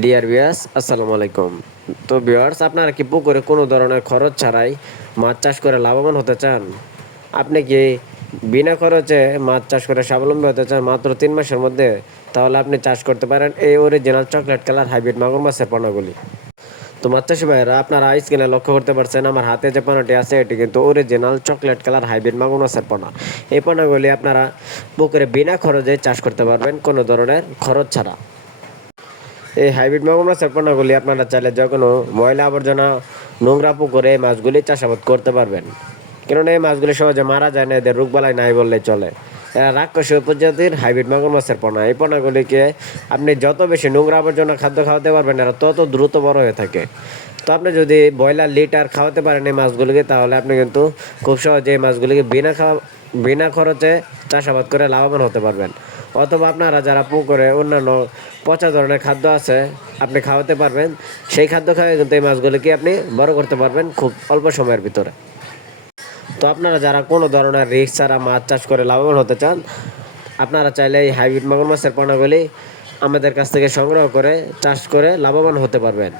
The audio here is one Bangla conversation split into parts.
ডিয়ার ভিউয়ার্স আসসালামু আলাইকুম। তো ভিউয়ার্স, আপনারা কি পুকুরে কোনো ধরনের খরচ ছাড়াই মাছ চাষ করে লাভবান হতে চান? আপনি কি বিনা খরচে মাছ চাষ করে স্বাবলম্বী হতে চান মাত্র 3 মাসের মধ্যে? তাহলে আপনি চাষ করতে পারেন এই অরিজিনাল চকলেট কালার হাইব্রিড মাগুর মাছের পোনাগুলি। তো মাছ চাষি ভাইয়েরা, আপনারা স্ক্রিনে লক্ষ্য করতে পারছেন আমার হাতে যে পোনাটি আছে এটি কিন্তু অরিজিনাল চকলেট কালার হাইব্রিড মাগুর মাছের পোনা। এই পোনাগুলি আপনারা পুকুরে বিনা খরচে চাষ করতে পারবেন, কোনো ধরনের খরচ ছাড়া। এই হাইব্রিড মাগুর মাছের পোনাগুলি আপনারা চাইলে যে কোনো ময়লা আবর্জনা নোংরা পুকুরে এই মাছগুলি চাষাবাদ করতে পারবেন, কেননা এই মাছগুলি সহজে মারা যায় না, এদের রোগবালাই নাই বললেই চলে। এরা রাক্ষসীয় প্রজাতির হাইব্রিড মাগুর মাছের পোনা। এই পোনাগুলিকে আপনি যত বেশি নোংরা আবর্জনা খাদ্য খাওয়াতে পারবেন এরা তত দ্রুত বড় হয়ে থাকে। তো আপনি যদি ব্রয়লার লিটার খাওয়াতে পারেন এই মাছগুলিকে, তাহলে আপনি কিন্তু খুব সহজে এই মাছগুলিকে বিনা খরচে চাষাবাদ করে লাভবান হতে পারবেন। অথবা আপনারা যারা পুকুরে অন্যান্য পচা ধরনের খাদ্য আছে আপনি খাওয়াতে পারবেন, সেই খাদ্য খাওয়াই কিন্তু এই মাছগুলিকে আপনি বড় করতে পারবেন খুব অল্প সময়ের ভিতরে। তো আপনারা যারা কোনো ধরনের রিস্ক ছাড়া মাছ চাষ করে লাভবান হতে চান, আপনারা চাইলে এই হাইব্রিড মাগুর মাছের পোনাগুলি আমাদের কাছ থেকে সংগ্রহ করে চাষ করে লাভবান হতে পারবেন।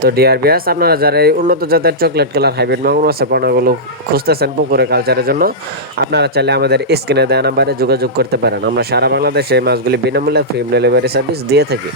তো ডিয়ার ভিউয়ার্স, আপনারা যারা এই উন্নত জাতের চকলেট কালার হাইব্রিড মাগুর মাছের পোনাগুলো খুঁজতেছেন পুকুরে কালচারের জন্য, আপনারা চাইলে আমাদের স্ক্রিনে দেওয়া নাম্বারে যোগাযোগ করতে পারেন। আমরা সারা বাংলাদেশে এই মাছগুলি বিনামূল্যে ফ্রি ডেলিভারি সার্ভিস দিয়ে থাকি।